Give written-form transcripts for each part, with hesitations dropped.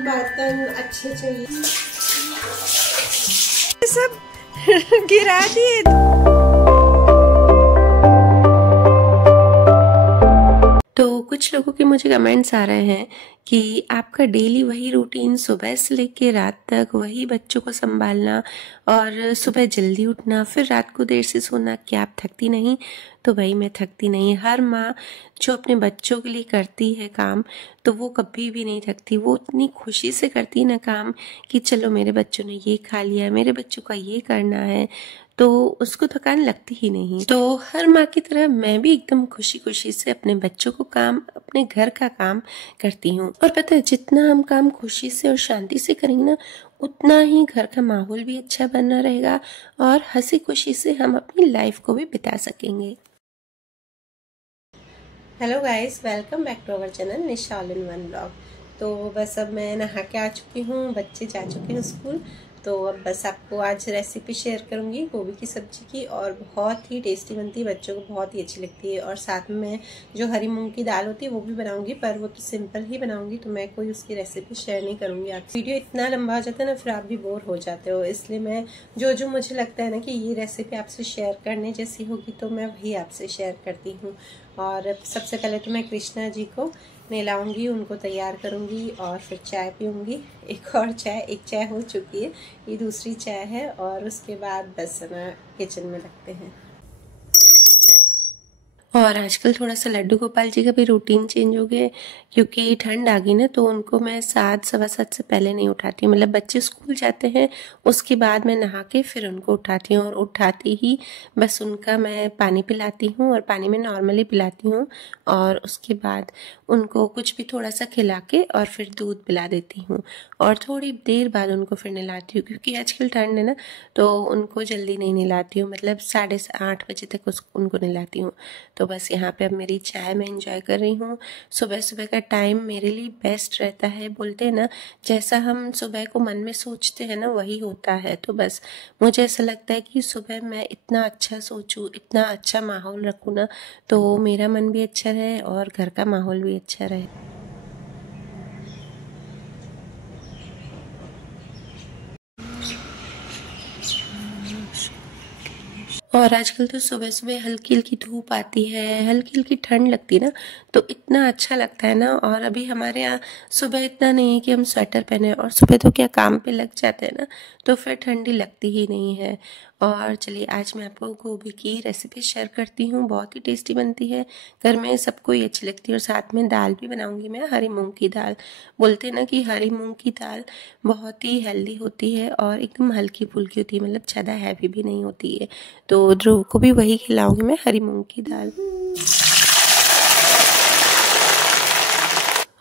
बर्तन अच्छे चाहिए, सब गिरा दिए। तो कुछ लोगों के मुझे कमेंट्स आ रहे हैं कि आपका डेली वही रूटीन, सुबह से लेके रात तक वही बच्चों को संभालना और सुबह जल्दी उठना फिर रात को देर से सोना, क्या आप थकती नहीं? तो भाई मैं थकती नहीं। हर माँ जो अपने बच्चों के लिए करती है काम, तो वो कभी भी नहीं थकती। वो इतनी खुशी से करती है ना काम कि चलो मेरे बच्चों ने ये खा लिया, मेरे बच्चों का ये करना है, तो उसको थकान लगती ही नहीं। तो हर माँ की तरह मैं भी एकदम खुशी खुशी से अपने बच्चों को काम, अपने घर का काम करती हूँ। और पता है, जितना हम काम खुशी से और शांति से करेंगे ना, उतना ही घर का माहौल भी अच्छा बना रहेगा और हंसी खुशी से हम अपनी लाइफ को भी बिता सकेंगे। Hello guys, welcome back to our channel Nisha all in one blog. तो बस अब मैं नहा के आ चुकी हूँ, बच्चे जा चुके हैं स्कूल। तो अब बस आपको आज रेसिपी शेयर करूँगी गोभी की सब्जी की, और बहुत ही टेस्टी बनती है, बच्चों को बहुत ही अच्छी लगती है। और साथ में मैं जो हरी मूंग की दाल होती है वो भी बनाऊंगी, पर वो तो सिंपल ही बनाऊंगी, तो मैं कोई उसकी रेसिपी शेयर नहीं करूँगी। आप वीडियो इतना लंबा हो जाता है ना, फिर आप भी बोर हो जाते हो, इसलिए मैं जो मुझे लगता है ना कि ये रेसिपी आपसे शेयर करने जैसी होगी तो मैं वही आपसे शेयर करती हूँ। और सबसे पहले तो मैं कृष्णा जी को नहलाऊंगी, उनको तैयार करूंगी और फिर चाय पीऊंगी। एक और चाय, एक चाय हो चुकी है, ये दूसरी चाय है। और उसके बाद बस मैं किचन में लगते हैं। और आजकल थोड़ा सा लड्डू गोपाल जी का भी रूटीन चेंज हो गया, क्योंकि ठंड आ गई ना, तो उनको मैं 7 सवा 7 से पहले नहीं उठाती हूँ। मतलब बच्चे स्कूल जाते हैं, उसके बाद मैं नहा के फिर उनको उठाती हूँ, और उठाती ही बस उनका मैं पानी पिलाती हूँ, और पानी में नॉर्मली पिलाती हूँ। और उसके बाद उनको कुछ भी थोड़ा सा खिला के और फिर दूध पिला देती हूँ, और थोड़ी देर बाद उनको फिर नहलाती हूँ, क्योंकि आजकल ठंड है ना, तो उनको जल्दी नहीं नहलाती हूँ। मतलब 8:30 बजे तक उनको नहलाती हूँ। तो बस यहाँ पे अब मेरी चाय मैं एंजॉय कर रही हूँ। सुबह सुबह का टाइम मेरे लिए बेस्ट रहता है। बोलते हैं ना, जैसा हम सुबह को मन में सोचते हैं ना, वही होता है। तो बस मुझे ऐसा लगता है कि सुबह मैं इतना अच्छा सोचूं, इतना अच्छा माहौल रखूँ ना, तो मेरा मन भी अच्छा रहे और घर का माहौल भी अच्छा रहे। और आजकल तो सुबह सुबह हल्की हल्की धूप आती है, हल्की हल्की ठंड लगती है ना, तो इतना अच्छा लगता है ना। और अभी हमारे यहाँ सुबह इतना नहीं है कि हम स्वेटर पहने, और सुबह तो क्या काम पे लग जाते हैं ना, तो फिर ठंडी लगती ही नहीं है। और चलिए आज मैं आपको गोभी की रेसिपी शेयर करती हूँ, बहुत ही टेस्टी बनती है, घर में सबको ही अच्छी लगती है। और साथ में दाल भी बनाऊंगी मैं, हरी मूंग की दाल। बोलते हैं ना कि हरी मूंग की दाल बहुत ही हेल्दी होती है और एकदम हल्की फुल्की होती है, मतलब ज़्यादा हैवी भी नहीं होती है। तो ध्रुव को भी वही खिलाऊंगी मैं, हरी मूंग की दाल।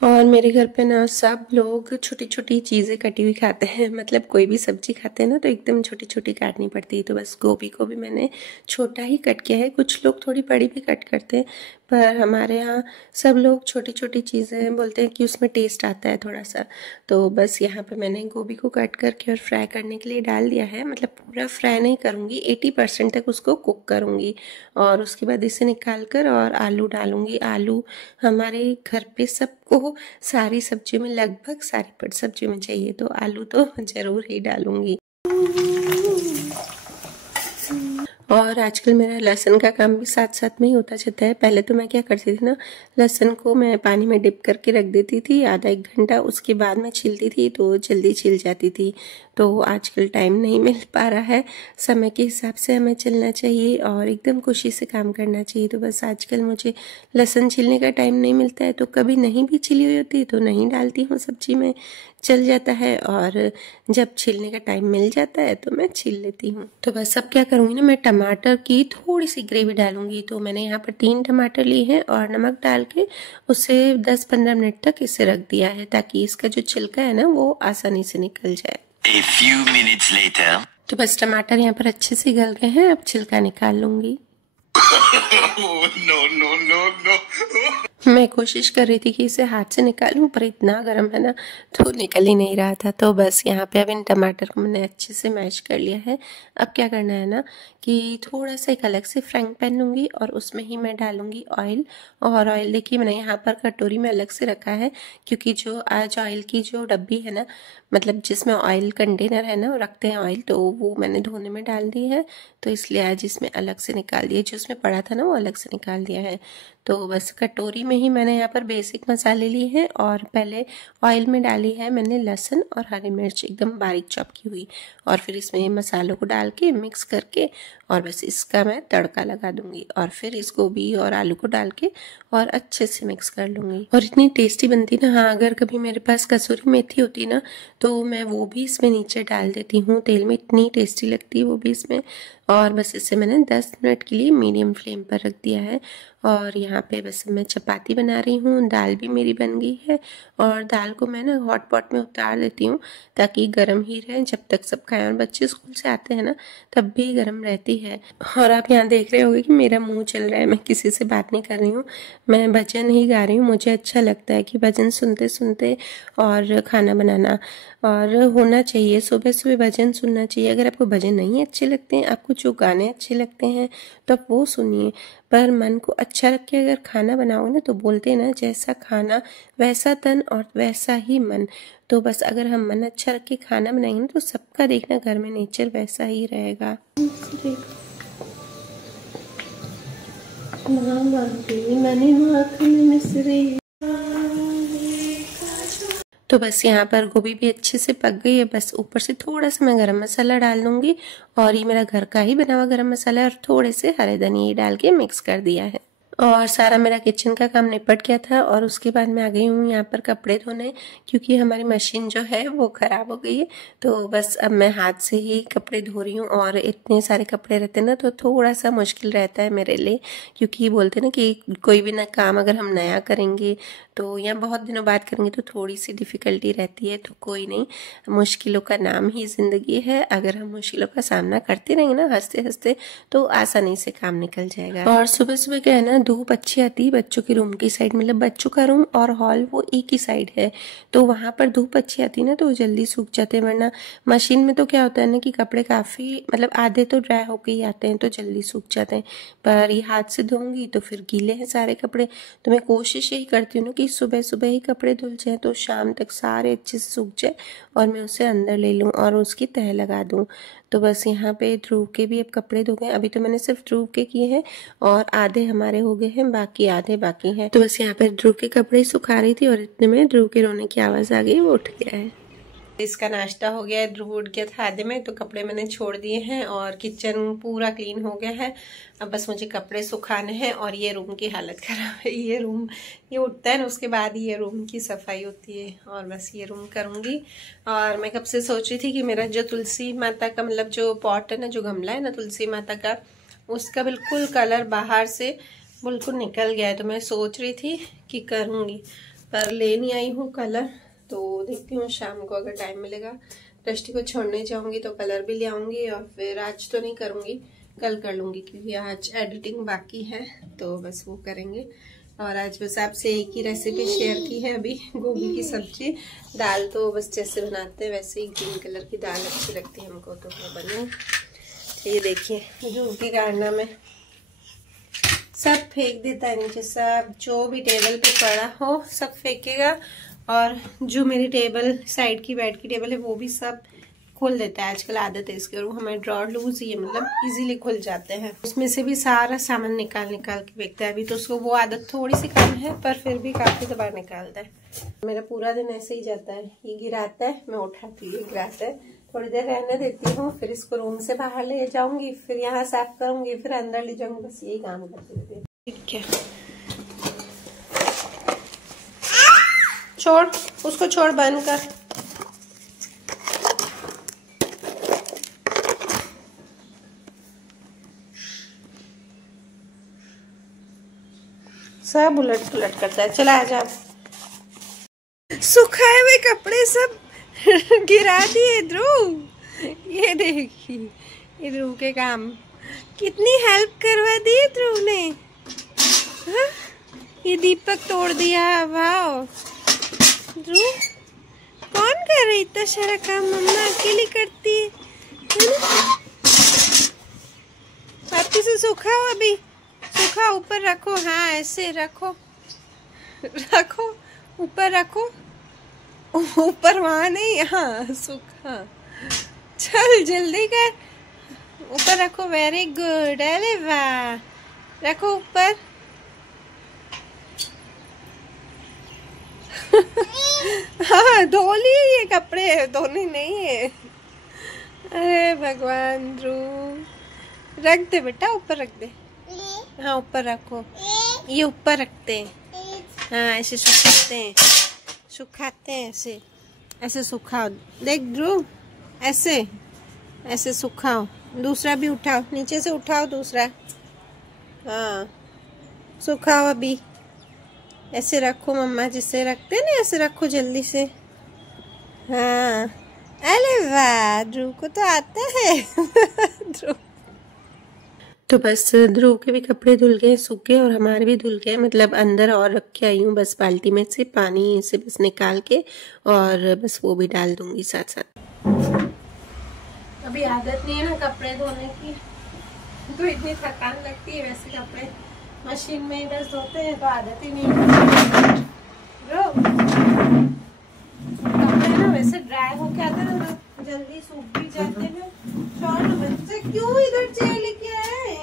और मेरे घर पे ना सब लोग छोटी छोटी चीज़ें कटी हुई खाते हैं। मतलब कोई भी सब्जी खाते हैं ना, तो एकदम छोटी छोटी काटनी पड़ती है। तो बस गोभी को भी मैंने छोटा ही कट किया है। कुछ लोग थोड़ी बड़ी भी कट करते हैं, पर हमारे यहाँ सब लोग छोटी छोटी चीज़ें बोलते हैं कि उसमें टेस्ट आता है थोड़ा सा। तो बस यहाँ पे मैंने गोभी को कट करके और फ्राई करने के लिए डाल दिया है। मतलब पूरा फ्राई नहीं करूँगी, 80% तक उसको कुक करूँगी, और उसके बाद इसे निकाल कर और आलू डालूँगी। आलू हमारे घर पे सबको सारी सब्जियों में, लगभग सारी सब्जियों में चाहिए, तो आलू तो ज़रूर ही डालूँगी। और आजकल मेरा लहसुन का काम भी साथ साथ में ही होता जाता है। पहले तो मैं क्या करती थी ना, लहसुन को मैं पानी में डिप करके रख देती थी आधा 1 घंटा, उसके बाद मैं छीलती थी, तो जल्दी छिल जाती थी। तो आजकल टाइम नहीं मिल पा रहा है, समय के हिसाब से हमें चलना चाहिए और एकदम खुशी से काम करना चाहिए। तो बस आजकल मुझे लहसुन छीलने का टाइम नहीं मिलता है, तो कभी नहीं भी छिली हुई होती तो नहीं डालती हूँ सब्जी में, चल जाता है। और जब छीलने का टाइम मिल जाता है तो मैं छील लेती हूँ। तो बस अब क्या करूँगी ना, मैं टमाटर की थोड़ी सी ग्रेवी डालूंगी। तो मैंने यहाँ पर 3 टमाटर लिए हैं और नमक डाल के उसे 10-15 मिनट तक इसे रख दिया है, ताकि इसका जो छिलका है ना वो आसानी से निकल जाए। A few minutes later. तो बस टमाटर यहाँ पर अच्छे से गल गए हैं, अब छिलका निकाल लूंगी। No. मैं कोशिश कर रही थी कि इसे हाथ से निकालूं, पर इतना गर्म है ना तो निकल ही नहीं रहा था। तो बस यहाँ पे अब इन टमाटर को मैंने अच्छे से मैश कर लिया है। अब क्या करना है ना कि थोड़ा सा एक अलग से फ्राइंग पैन लूँगी और उसमें ही मैं डालूँगी ऑयल। और ऑयल देखिए मैंने यहाँ पर कटोरी में अलग से रखा है, क्योंकि जो आज ऑयल की जो डब्बी है ना, मतलब जिसमें ऑयल कंटेनर है ना रखते हैं ऑयल, तो वो मैंने धोने में डाल दी है, तो इसलिए आज इसमें अलग से निकाल दिया। जो उसमें पड़ा था ना वो अलग से निकाल दिया है। तो बस कटोरी में ही मैंने यहाँ पर बेसिक मसाले लिए हैं और पहले ऑयल में डाली है मैंने लहसुन और हरी मिर्च एकदम बारीक चॉप की हुई, और फिर इसमें मसालों को डाल के मिक्स करके और बस इसका मैं तड़का लगा दूंगी। और फिर इस गोभी और आलू को डाल के और अच्छे से मिक्स कर लूँगी। और इतनी टेस्टी बनती ना। हाँ, अगर कभी मेरे पास कसूरी मेथी होती ना तो मैं वो भी इसमें नीचे डाल देती हूँ तेल में, इतनी टेस्टी लगती है वो भी इसमें। और बस इसे मैंने 10 मिनट के लिए मीडियम फ्लेम पर रख दिया है। और यहाँ पे बस मैं चपाती बना रही हूँ। दाल भी मेरी बन गई है और दाल को मैं ना हॉट पॉट में उतार देती हूँ ताकि गर्म ही रहे जब तक सब खाएं। और बच्चे स्कूल से आते हैं ना तब भी गर्म रहती है। और आप यहाँ देख रहे होंगे कि मेरा मुंह चल रहा है, मैं किसी से बात नहीं कर रही हूँ, मैं भजन ही गा रही हूँ। मुझे अच्छा लगता है कि भजन सुनते सुनते और खाना बनाना और होना चाहिए। सुबह सुबह भजन सुनना चाहिए। अगर आपको भजन नहीं अच्छे लगते हैं, आपको जो गाने अच्छे लगते हैं तो आप वो सुनिए, पर मन को अच्छा रख के अगर खाना बनाओगे ना तो बोलते हैं ना जैसा खाना वैसा तन और वैसा ही मन। तो बस अगर हम मन अच्छा रख के खाना बनाएंगे ना तो सबका देखना घर में नेचर वैसा ही रहेगा। तो बस यहाँ पर गोभी भी अच्छे से पक गई है। बस ऊपर से थोड़ा सा मैं गरम मसाला डाल लूँगी, और ये मेरा घर का ही बना हुआ गरम मसाला है, और थोड़े से हरे धनिया डाल के मिक्स कर दिया है। और सारा मेरा किचन का काम निपट गया था। और उसके बाद मैं आ गई हूँ यहाँ पर कपड़े धोने, क्योंकि हमारी मशीन जो है वो ख़राब हो गई है। तो बस अब मैं हाथ से ही कपड़े धो रही हूँ। और इतने सारे कपड़े रहते हैं ना तो थोड़ा सा मुश्किल रहता है मेरे लिए, क्योंकि बोलते हैं ना कि कोई भी ना काम अगर हम नया करेंगे तो या बहुत दिनों बाद करेंगे तो थोड़ी सी डिफ़िकल्टी रहती है। तो कोई नहीं, मुश्किलों का नाम ही ज़िंदगी है। अगर हम मुश्किलों का सामना करते रहेंगे ना हंसते हंसते तो आसानी से काम निकल जाएगा। और सुबह सुबह क्या है ना, धूप अच्छी आती है बच्चों के रूम की साइड, मतलब बच्चों का रूम और हॉल वो एक ही साइड है, तो वहाँ पर धूप अच्छी आती है ना तो जल्दी सूख जाते हैं। वरना मशीन में तो क्या होता है ना कि कपड़े काफ़ी मतलब आधे तो ड्राई होके ही आते हैं तो जल्दी सूख जाते हैं, पर ये हाथ से धोऊंगी तो फिर गीले हैं सारे कपड़े। तो मैं कोशिश यही करती हूँ कि सुबह सुबह ही कपड़े धुल जाए तो शाम तक सारे अच्छे से सूख जाए और मैं उसे अंदर ले लूँ और उसकी तह लगा दूँ। तो बस यहाँ पे ध्रुव के भी अब कपड़े धो गए। अभी तो मैंने सिर्फ ध्रुव के किए हैं और आधे हमारे हो गए हैं, बाकी आधे बाकी हैं। तो बस यहाँ पे ध्रुव के कपड़े सुखा रही थी और इतने में ध्रुव के रोने की आवाज़ आ गई, वो उठ गया है। इसका नाश्ता हो गया है, ध्रुव उठ गया था आधे में, तो कपड़े मैंने छोड़ दिए हैं और किचन पूरा क्लीन हो गया है। अब बस मुझे कपड़े सुखाने हैं। और ये रूम की हालत खराब है। ये रूम ये उठता है ना उसके बाद ये रूम की सफाई होती है, और बस ये रूम करूँगी। और मैं कब से सोच रही थी कि मेरा जो तुलसी माता का मतलब जो पॉट है ना, जो गमला है ना तुलसी माता का, उसका बिल्कुल कलर बाहर से बिल्कुल निकल गया है। तो मैं सोच रही थी कि करूँगी, पर ले नहीं आई हूँ कलर। तो देखती हूँ शाम को अगर टाइम मिलेगा। दृष्टि को छोड़ने जाऊंगी तो कलर भी ले आऊंगी, और फिर आज तो नहीं करूंगी, कल कर लूंगी, क्योंकि आज एडिटिंग बाकी है तो बस वो करेंगे। और आज बस आपसे एक ही रेसिपी शेयर की है अभी, गोभी की सब्जी। दाल तो बस जैसे बनाते हैं वैसे ही, ग्रीन कलर की दाल अच्छी लगती है हमको तो मैं बनाऊँ। ये देखिए ध्रुव के गार्डन में सब फेंक देता है नीचे, सब जो भी टेबल पे पड़ा हो सब फेंकेगा। और जो मेरी टेबल साइड की बेड की टेबल है वो भी सब खोल देता है, आजकल आदत है इसकी। और वो हमारे ड्रॉर लूज ही है, मतलब इजीली खुल जाते हैं, उसमें से भी सारा सामान निकाल निकाल के फेंकता है। अभी तो उसको वो आदत थोड़ी सी कम है, पर फिर भी काफी दबार निकालता है। मेरा पूरा दिन ऐसे ही जाता है, ये गिराता है मैं उठाती हूँ, गिराता है, थोड़ी देर रहने देती हूँ, फिर इसको रूम से बाहर ले जाऊंगी, फिर यहाँ साफ करूंगी, फिर अंदर ले जाऊंगी, बस यही काम करती रहती है। ठीक है, छोड़ उसको, छोड़, बंद कर। सब उलट पुलट करता है। चला आ जा। सुखाए हुए कपड़े सब गिरा दिए ध्रुव। ये देखिए ये ध्रुव के काम, कितनी हेल्प करवा दी ध्रुव ने। हाँ? ये दीप तक तोड़ दिया। वाह ध्रुव, कौन कर रही इतना सारा काम? मम्मा अकेली करती है ना? वापस से सुखाओ, अभी सूखा ऊपर रखो। हाँ ऐसे रखो, रखो ऊपर रखो, ऊपर वहाँ नहीं, यहाँ सूखा। चल जल्दी कर, ऊपर रखो। वेरी गुड, अरे वाह, रखो ऊपर। हाँ धो लिए ये कपड़े, धोने नहीं है। अरे भगवान ध्रुव, रख दे बेटा, ऊपर रख दे। हाँ ऊपर रखो, ये ऊपर रखते हैं। हाँ ऐसे सुखाते हैं, सुखाते हैं ऐसे, ऐसे सुखाओ। देख ध्रुव, ऐसे ऐसे सुखाओ। दूसरा भी उठाओ, नीचे से उठाओ दूसरा। हाँ सुखाओ अभी, ऐसे रखो। मम्मा जिससे रखते हैं ना, ऐसे रखो जल्दी से। हाँ अरे वाह, ध्रुव को तो आता है। ध्रुव तो बस ध्रुव के भी कपड़े धुल गए, सूख गए, और हमारे भी धुल गए। मतलब अंदर और रख के आई हूँ बस बाल्टी में से पानी से बस निकाल के, और बस वो भी डाल दूंगी साथ साथ। अभी आदत नहीं है ना कपड़े धोने की, तो इतनी थकान लगती है। वैसे कपड़े मशीन में ही बस धोते हैं तो आदत ही नहीं है। कपड़े ना वैसे ड्राई होके आते हैं ना, जल्दी सूख भी जाते हैं। शॉर्ट बच्चे क्यों इधर चेयर लेके आए?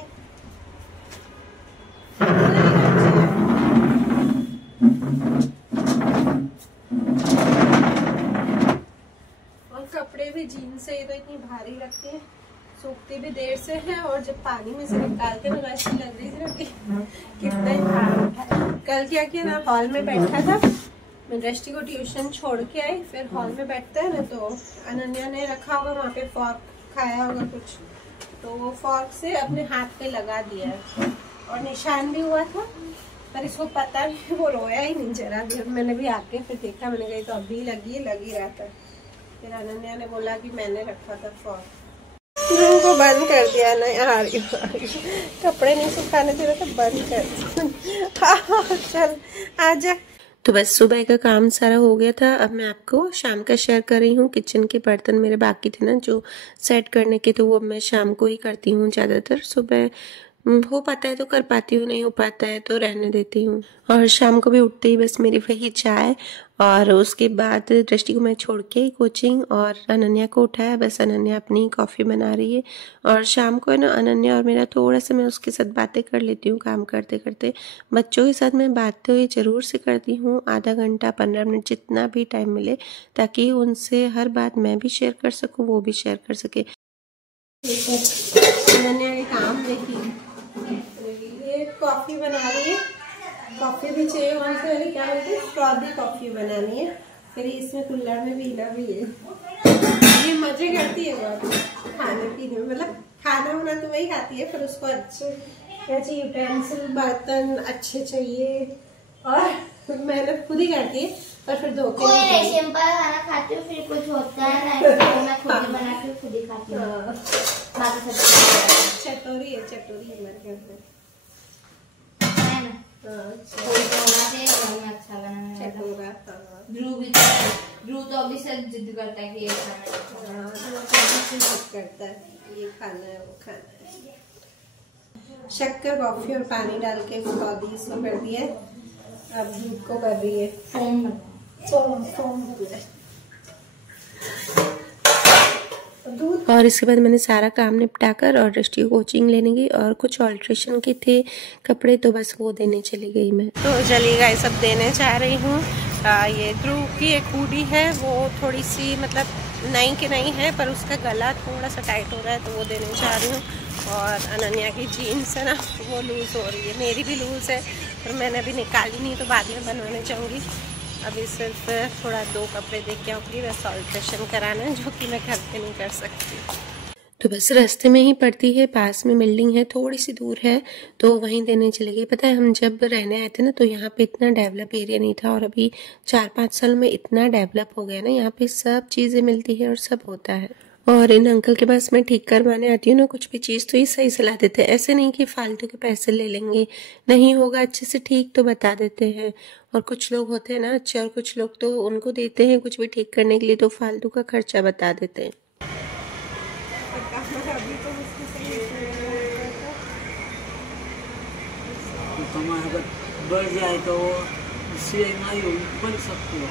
और कपड़े भी जीन्स से तो इतनी भारी लगती है, सूखती भी देर से है, और जब पानी में से निकालते ना वैसे लग रही थी ना कितना ही भारी था। कल क्या किया ना, हॉल में बैठा था मैं, दृष्टि को ट्यूशन छोड़ के आई, फिर हॉल में बैठते हैं ना, तो अनन्या ने रखा होगा वहाँ पे फॉर्क, खाया होगा कुछ, तो वो फॉर्क से अपने हाथ पे लगा दिया है, और निशान भी हुआ था, पर इसको पता नहीं, वो रोया ही नहीं जरा भी। मैंने भी आके फिर देखा, मैंने कही तो अभी लग ही रहा था। फिर अनन्या ने बोला कि मैंने रखा था फॉर्क। ध्रुव को बंद कर दिया ना यार, कपड़े नहीं सुखाने दे रहा, तो बंद कर दिया। चल आजा। तो बस सुबह का काम सारा हो गया था। अब मैं आपको शाम का शेयर कर रही हूँ। किचन के बर्तन मेरे बाकी थे ना जो सेट करने के, तो वो मैं शाम को ही करती हूँ ज़्यादातर। सुबह हो पाता है तो कर पाती हूँ, नहीं हो पाता है तो रहने देती हूँ। और शाम को भी उठते ही बस मेरी वही चाय, और उसके बाद दृष्टि को मैं छोड़ के कोचिंग, और अनन्या को उठाया। बस अनन्या अपनी कॉफ़ी बना रही है, और शाम को है ना अनन्या और मेरा थोड़ा सा मैं उसके साथ बातें कर लेती हूँ काम करते करते। बच्चों के साथ मैं बातें हुई ज़रूर से करती हूँ, आधा घंटा 15 मिनट जितना भी टाइम मिले, ताकि उनसे हर बात मैं भी शेयर कर सकूँ, वो भी शेयर कर सके। अनन्या के काम देखिए, ये कॉफ़ी बना रही है, कॉफ़ी भी चाहिए वहाँ से, क्या बोलते हैं, स्ट्रॉबेरी कॉफ़ी बनानी है। फिर इसमें कुल्हड़ में पीना भी है। ये मजे करती है बहुत खाने पीने में, मतलब खाना वाना तो वही खाती है, पर उसको अच्छे क्या चाहिए, यूटेंसिल बर्तन अच्छे चाहिए, और मेहनत खुद ही करती है, पर फिर धोखे नहीं। सिंपल खाना खाती हूँ, फिर कुछ होता है ना, मैं खुद ही बनाती हूँ, खुद ही खाती हूँ। चटोरी है, चटोरी है मेरे घर पे। अच्छा बना चटोरा। ध्रुव तो अभी से जिद करता है कि ये खाना करता है, ये खाना है वो खाना है। शक्कर, कॉफी और पानी डाल के कौदी इसको कर दिया, अब दूध को कर रही है फोम। और इसके बाद मैंने सारा काम निपटाकर और दृष्टि को कोचिंग लेने गई, और कुछ ऑल्ट्रेशन के थे कपड़े, तो बस वो देने चली गई मैं। तो चलिए गाइस, सब देने जा रही हूँ। ये ध्रुव की एक हुडी है, वो थोड़ी सी मतलब नई के नहीं है, पर उसका गला थोड़ा सा टाइट हो रहा है, तो वो देने जा रही हूँ। और अनन्या की जीन्स है ना, वो लूज़ हो रही है, मेरी भी लूज़ है, पर मैंने अभी निकाली नहीं, तो बाद में बनवाने जाऊँगी। अभी सिर्फ थोड़ा 2 कपड़े देख के आऊँगी, बस ऑल्ट्रेशन कराना है, जो कि मैं घर पे नहीं कर सकती। तो बस रास्ते में ही पड़ती है, पास में बिल्डिंग है, थोड़ी सी दूर है, तो वहीं देने चले गए। पता है हम जब रहने आए थे ना, तो यहाँ पे इतना डेवलप एरिया नहीं था, और अभी 4-5 साल में इतना डेवलप हो गया ना, यहाँ पे सब चीज़ें मिलती है और सब होता है। और इन अंकल के पास मैं ठीक करवाने आती हूँ ना कुछ भी चीज़, तो ये सही सलाह देते हैं। ऐसे नहीं कि फालतू के पैसे ले लेंगे, नहीं होगा अच्छे से ठीक तो बता देते हैं। और कुछ लोग होते हैं ना अच्छे, और कुछ लोग तो उनको देते हैं कुछ भी ठीक करने के लिए तो फालतू का खर्चा बता देते हैं। अगर बढ़ जाए तो CMI बन सकती है।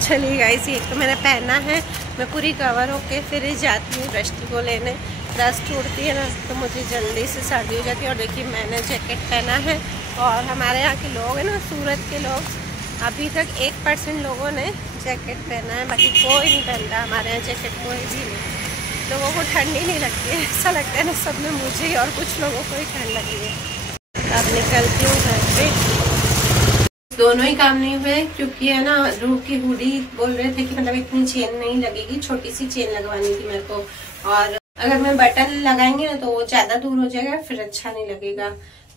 चलिए गाइस, ये तो मैंने पहना है, मैं पूरी कवर होके फिर जाती हूँ दृष्टि को लेने। डस्ट उड़ती है ना तो मुझे जल्दी से सर्दी हो जाती है। और देखिए मैंने जैकेट पहना है, और हमारे यहाँ के लोग हैं ना, सूरत के लोग, अभी तक 1% लोगों ने जैकेट पहना है, बाकी कोई नहीं पहनता हमारे यहाँ जैकेट, कोई भी नहीं। लोगों को ठंड ही नहीं लगती है, ऐसा लगता है ना सब में मुझे ही और कुछ लोगों को ही ठंड लगी है। अब निकलती हूँ घर पे। दोनों ही काम नहीं हुए क्योंकि है ना रूह की हुडी बोल रहे थे कि मतलब इतनी चेन नहीं लगेगी, छोटी सी चेन लगवानी थी मेरे को, और अगर मैं बटन लगाएंगे ना तो वो ज्यादा दूर हो जाएगा, फिर अच्छा नहीं लगेगा।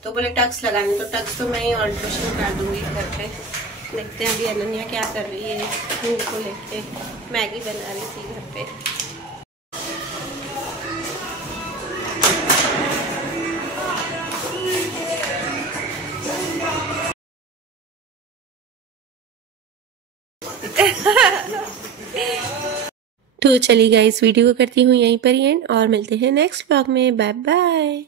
तो बोले टक्स लगाने, तो टक्स तो मैं ही ऑल्ट्रेशन कर दूंगी घर पे। देखते हैं अभी अनन्या क्या कर रही है, रूह को लेके मैगी बना रही थी घर पे। तो चलिए गाइस, वीडियो को करती हूँ यहीं पर ही एंड, और मिलते हैं नेक्स्ट ब्लॉग में। Bye bye.